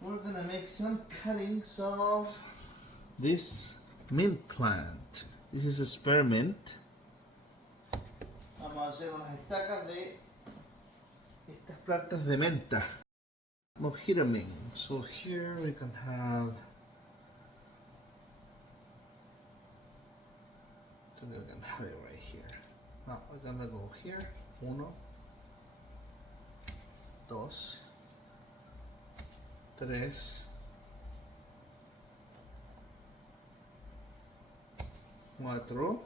we're gonna make some cuttings of this mint plant. This is a spearmint. Vamos a hacer unas estacas de estas plantas de menta. Mojito Mint. So here we can have, so we can have it right here. Now we're gonna go here. 1, 2, 3, 4,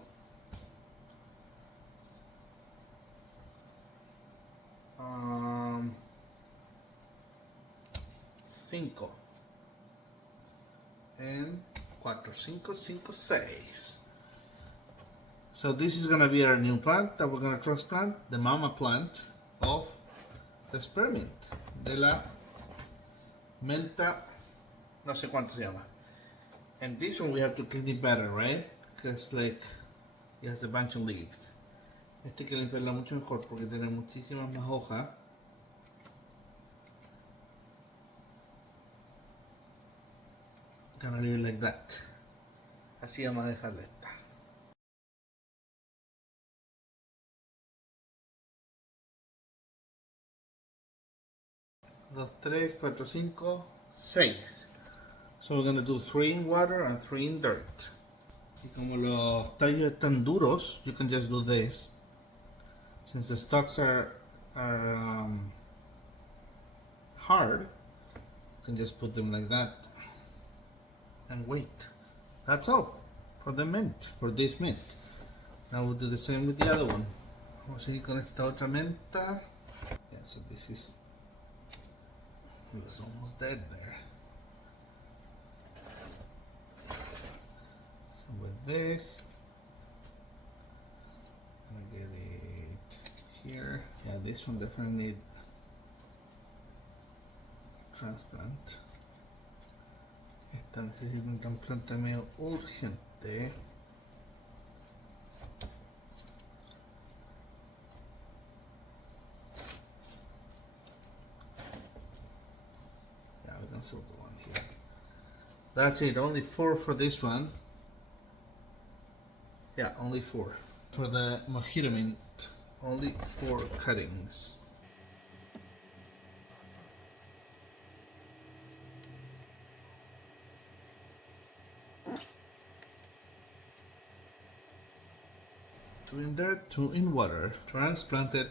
5 and 4, 5, 5, 6. So this is gonna be our new plant that we're gonna transplant, the mama plant of the spearmint, de la Mentha, no sé cuánto se llama. And this one we have to clean it better, right? Because like it has a bunch of leaves. Este hay que limpiarla mucho mejor porque tiene muchísimas más hojas. Gonna leave it like that. Así vamos a dejarla esta. 2, 3, 4, 5, 6. So we're gonna do 3 in water and 3 in dirt. Y como los tallos están duros, you can just do this. Since the stalks are hard, you can just put them like that and wait. That's all for the mint, for this mint. Now we'll do the same with the other one. Vamos a seguir con esta otra menta. Yeah, so this is, it was almost dead there. So with this, I'm gonna get it here. Yeah, this one definitely need transplant. Esta necesita un trasplante medio urgente. Yeah, we can sell the one here. That's it, only 4 for this one. Yeah, only 4. For the Mojito Mint, only 4 cuttings. Two in dirt, 2 in water. Transplanted.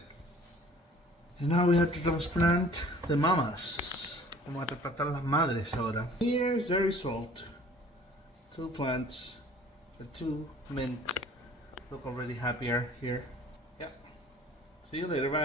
And now we have to transplant the mamas. Vamos a trasplantar las madres ahora. Here's the result. 2 plants, the 2 mint. Look already happier here. Yeah. See you later, bye.